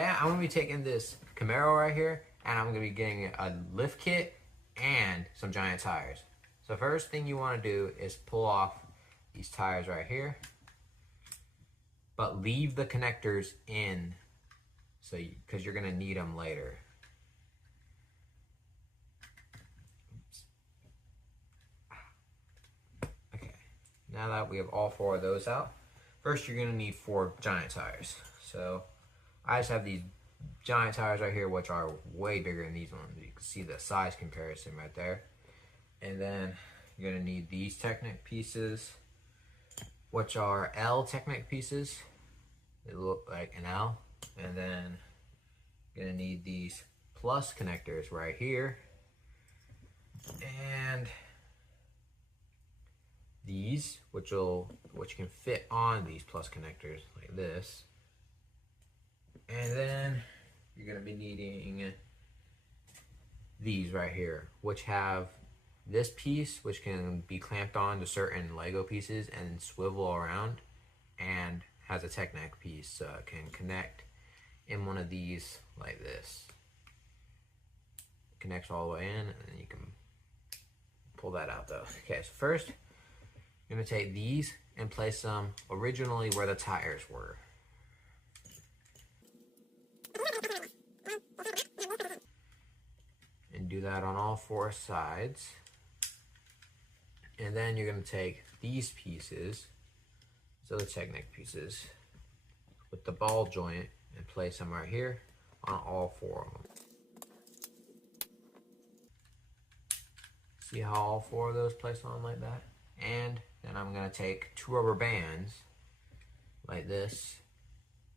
And I'm gonna be taking this Camaro right here, and I'm gonna be getting a lift kit and some giant tires. So first thing you wanna do is pull off these tires right here, but leave the connectors in, so because you're gonna need them later. Okay, now that we have all 4 of those out, first you're gonna need 4 giant tires. So I just have these giant tires right here, which are way bigger than these ones. You can see the size comparison right there. And then you're gonna need these Technic pieces, which are L Technic pieces. They look like an L. And then you're gonna need these plus connectors right here. And these, which can fit on these plus connectors like this. And then you're gonna be needing these right here, which have this piece, which can be clamped on to certain Lego pieces and swivel around, and has a Technic piece, so it can connect in one of these like this. It connects all the way in, and then you can pull that out though. Okay, so first, you're gonna take these and place them originally where the tires were. And do that on all 4 sides. And then you're gonna take these pieces, so the Technic pieces, with the ball joint, and place them right here on all 4 of them. See how all 4 of those place on like that? And then I'm gonna take 2 rubber bands like this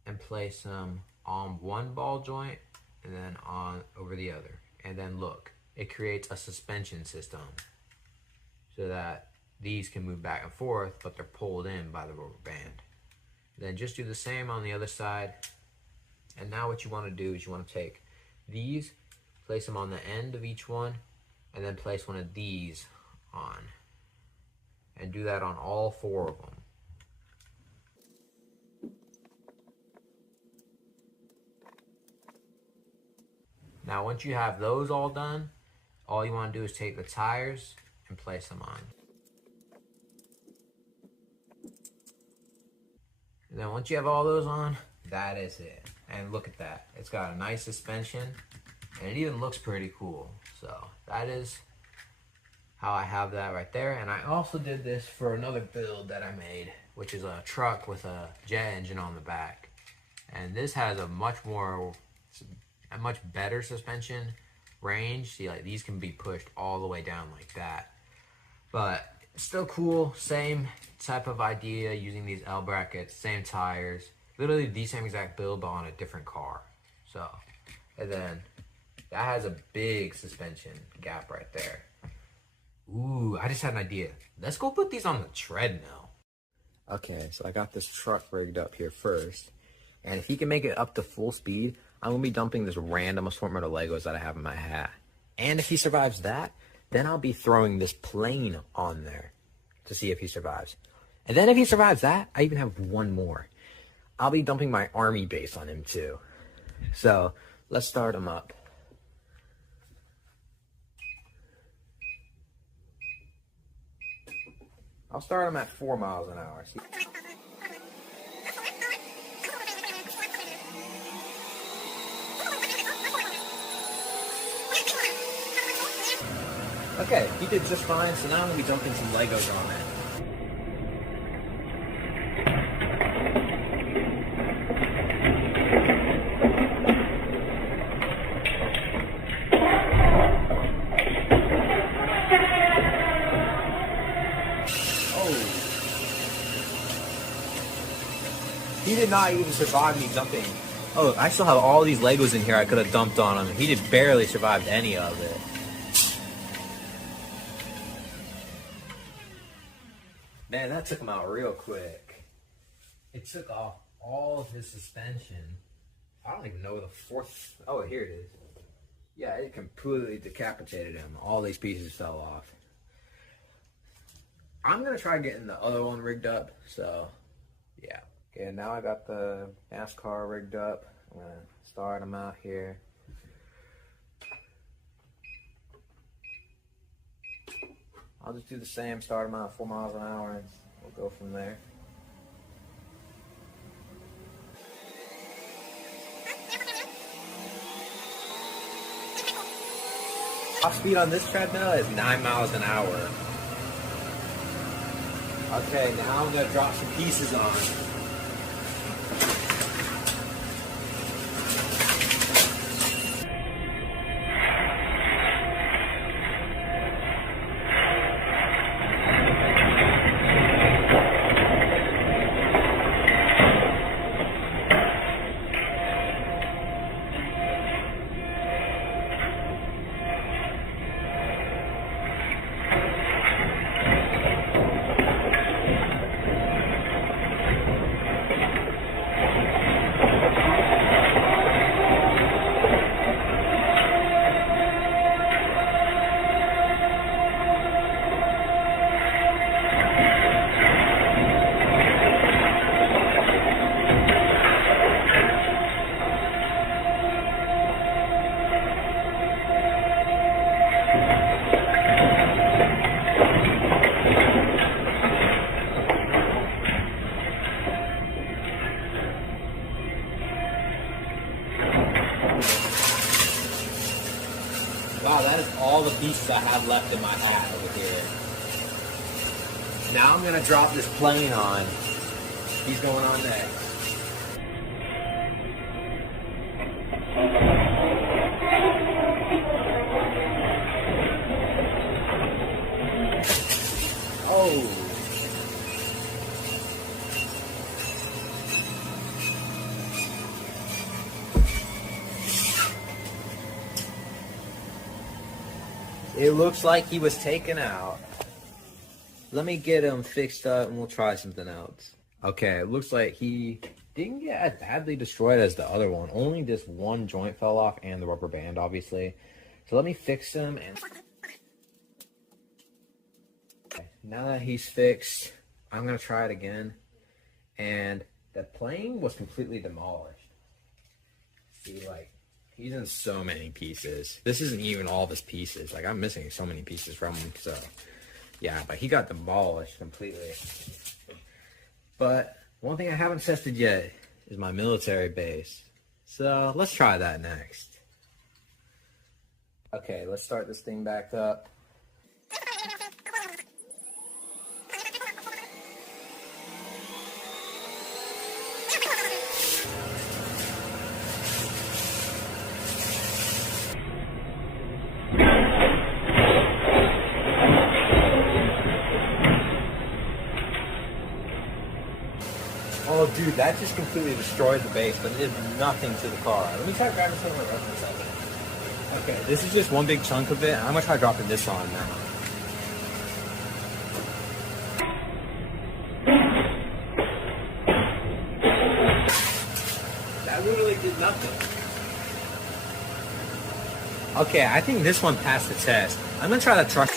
and place them on one ball joint and then on over the other. And then look, it creates a suspension system so that these can move back and forth, but they're pulled in by the rubber band. Then just do the same on the other side. And now what you want to do is you want to take these, place them on the end of each one, and then place one of these on. And do that on all 4 of them. Now once you have those all done, all you want to do is take the tires and place them on. And then once you have all those on, that is it. And look at that. It's got a nice suspension, and it even looks pretty cool. So that is how I have that right there. And I also did this for another build that I made, which is a truck with a jet engine on the back. And this has a much better suspension range. See, like these can be pushed all the way down like that. But still cool, same type of idea, using these L brackets, same tires, literally the same exact build but on a different car. So, and then that has a big suspension gap right there. Ooh, I just had an idea. Let's go put these on the treadmill. Okay, so I got this truck rigged up here first, and if he can make it up to full speed, I'm gonna be dumping this random assortment of Legos that I have in my hat. And if he survives that, then I'll be throwing this plane on there to see if he survives. And then if he survives that, I even have one more. I'll be dumping my army base on him too. So let's start him up. I'll start him at 4 miles an hour. See? Okay, he did just fine, so now I'm going to be dumping some Legos on it. He did not even survive me dumping. Oh, I still have all these Legos in here I could have dumped on him. He did barely survive any of it. Man, that took him out real quick. It took off all of his suspension. I don't even know the fourth. Oh, here it is. Yeah, it completely decapitated him. All these pieces fell off. I'm going to try getting the other one rigged up. So, yeah. Okay, now I got the Nascar rigged up. I'm gonna start them out here. I'll just do the same, start them out at 4 miles an hour, and we'll go from there. Top speed on this treadmill is 9 miles an hour. Okay, now I'm gonna drop some pieces on. Wow, that is all the pieces I have left in my hat over here. Now I'm gonna drop this plane on. He's going on next. Oh. It looks like he was taken out. Let me get him fixed up and we'll try something else. Okay, it looks like he didn't get as badly destroyed as the other one. Only this one joint fell off and the rubber band, obviously. So let me fix him. And okay, now that he's fixed, I'm going to try it again. And the plane was completely demolished. See, like, he's in so many pieces. This isn't even all of his pieces. Like, I'm missing so many pieces from him. So, yeah, but he got demolished completely. But one thing I haven't tested yet is my military base. So, let's try that next. Okay, let's start this thing back up. Oh, dude, that just completely destroyed the base, but it did nothing to the car. Let me try grabbing some of the rest of it. Okay, this is just one big chunk of it. I'm going to try dropping this on now. That literally did nothing. Okay, I think this one passed the test. I'm going to try the truck.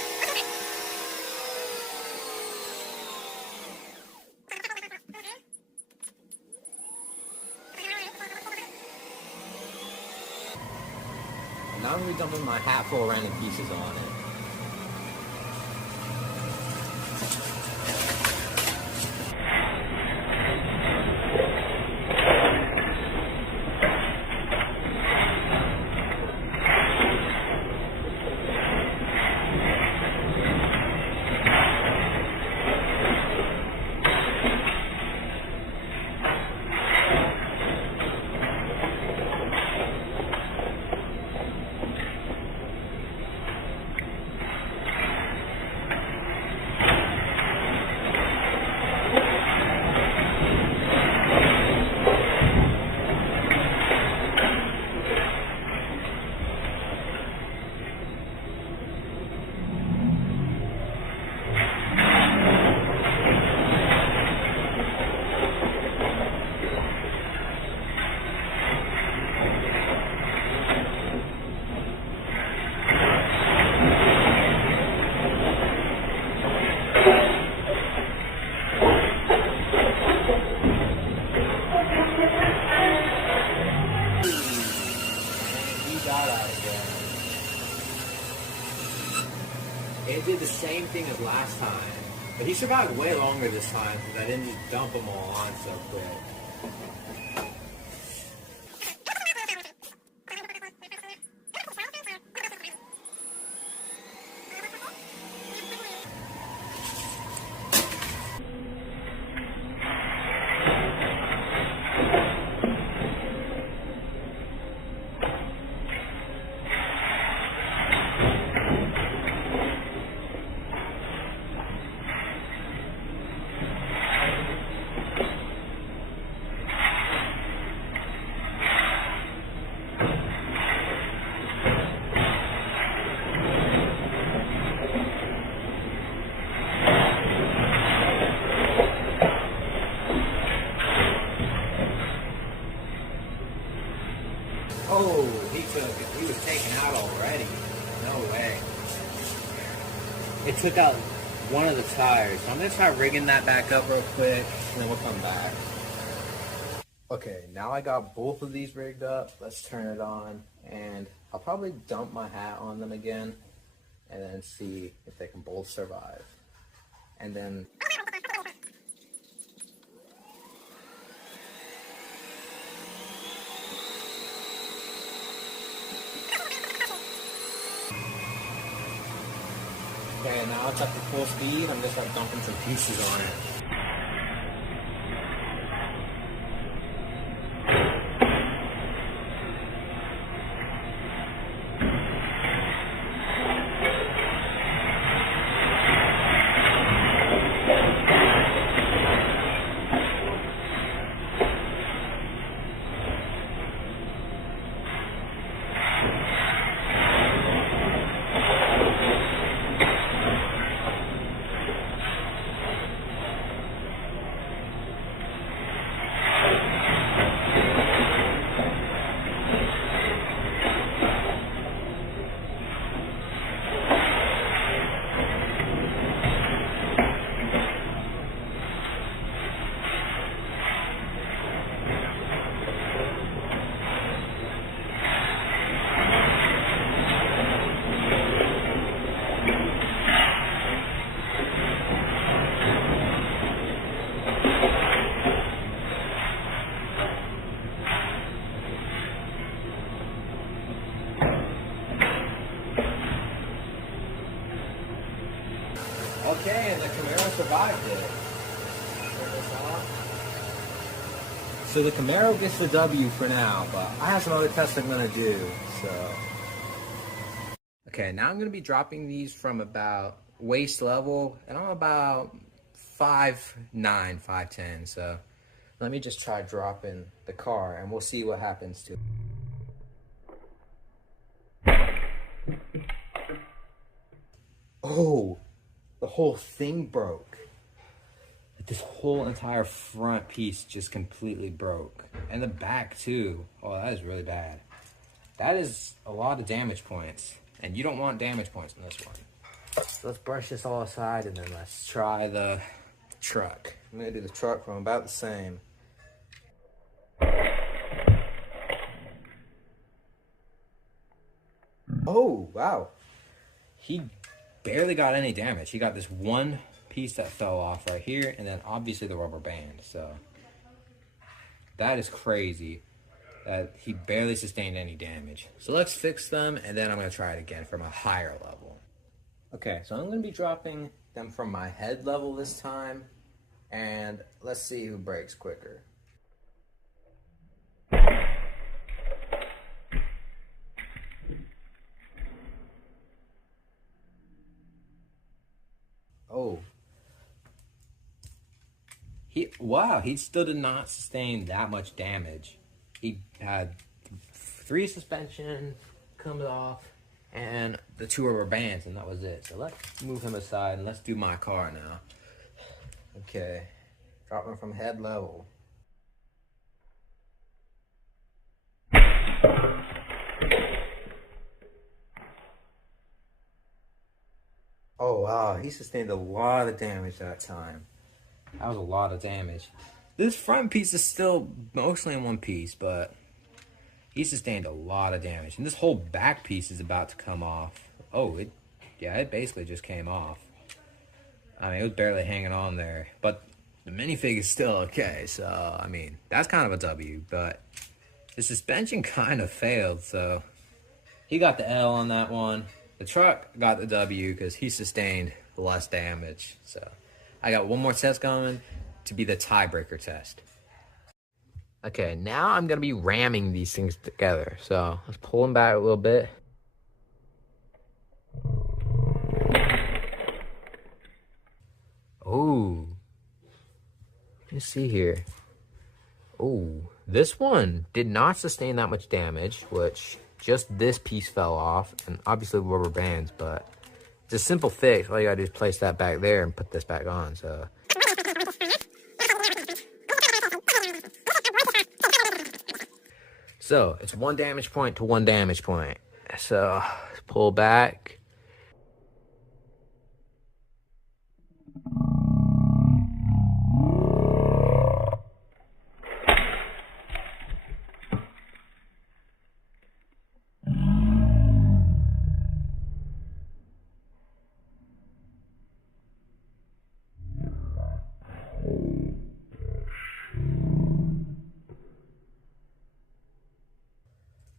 Now I'm going to be dumping my hat full of random pieces on it. shot at again. It did the same thing as last time. But he survived way longer this time because I didn't just dump them all on so quick. Oh, he took it. He was taken out already. No way. It took out one of the tires. So I'm going to try rigging that back up real quick, and then we'll come back. Okay, now I got both of these rigged up. Let's turn it on, and I'll probably dump my hat on them again, and then see if they can both survive. And then... Okay, now it's up to full speed. I'm just dumping some pieces on it. Okay, and the Camaro survived it. Check this out. So the Camaro gets the W for now, but I have some other tests I'm going to do, so. Okay, now I'm going to be dropping these from about waist level, and I'm about 5'9", 5'10", so let me just try dropping the car, and we'll see what happens to it. Oh! The whole thing broke. This whole entire front piece just completely broke. And the back too. Oh, that is really bad. That is a lot of damage points. And you don't want damage points in this one. So let's brush this all aside and then let's try the truck. I'm gonna do the truck from about the same. Oh, wow. He barely got any damage. He got this one piece that fell off right here, and then obviously the rubber band. So that is crazy that he barely sustained any damage. So let's fix them, and then I'm going to try it again from a higher level. Okay, so I'm going to be dropping them from my head level this time, and let's see who breaks quicker. Oh. Wow, he still did not sustain that much damage. He had 3 suspension comes off and the 2 rubber bands, and that was it. So let's move him aside and let's do my car now. Okay, drop him from head level. Oh wow, he sustained a lot of damage that time. That was a lot of damage. This front piece is still mostly in one piece, but he sustained a lot of damage. And this whole back piece is about to come off. Oh, it basically just came off. I mean, it was barely hanging on there. But the minifig is still okay. So, I mean, that's kind of a W. But the suspension kind of failed. So, he got the L on that one. The truck got the W because he sustained less damage. So, I got one more test coming to be the tiebreaker test. Okay, now I'm going to be ramming these things together. So, let's pull them back a little bit. Oh, let's see here. Oh, this one did not sustain that much damage, which just this piece fell off, and obviously rubber bands, but it's a simple fix. All you gotta do is place that back there and put this back on, so. So, it's 1 damage point to 1 damage point. So, let's pull back.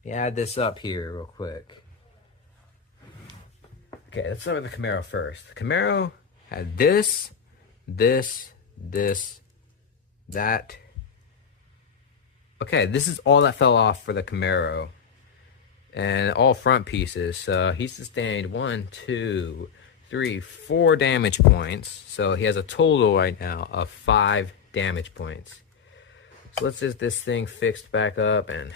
Add this up here real quick. Okay, let's start with the Camaro first. The Camaro had this, that. Okay, this is all that fell off for the Camaro. And all front pieces. So he sustained 1, 2, 3, 4 damage points. So he has a total right now of 5 damage points. So let's get this thing fixed back up and...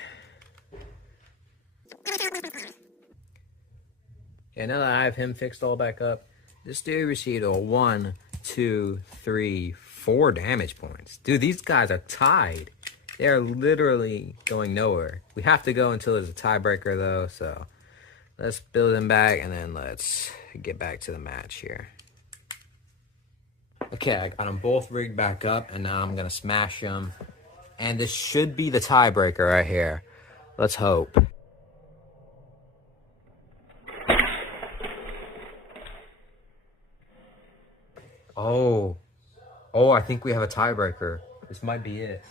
Okay, now that I have him fixed all back up, this dude received a 1, 2, 3, 4 damage points. Dude, these guys are tied. They are literally going nowhere. We have to go until there's a tiebreaker, though, so let's build them back, and then let's get back to the match here. Okay, I got them both rigged back up, and now I'm going to smash them. And this should be the tiebreaker right here. Let's hope. Oh, I think we have a tiebreaker. This might be it.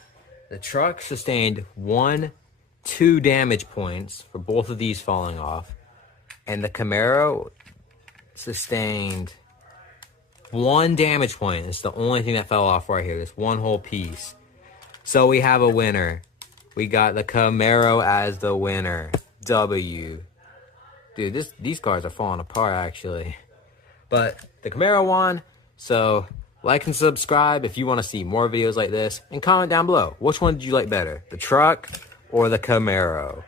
The truck sustained 1, 2 damage points for both of these falling off. And the Camaro sustained 1 damage point. It's the only thing that fell off right here. This one whole piece. So we have a winner. We got the Camaro as the winner. W. Dude, these cars are falling apart, actually. But the Camaro won. So, like and subscribe if you want to see more videos like this. And comment down below. Which one did you like better? The truck or the Camaro?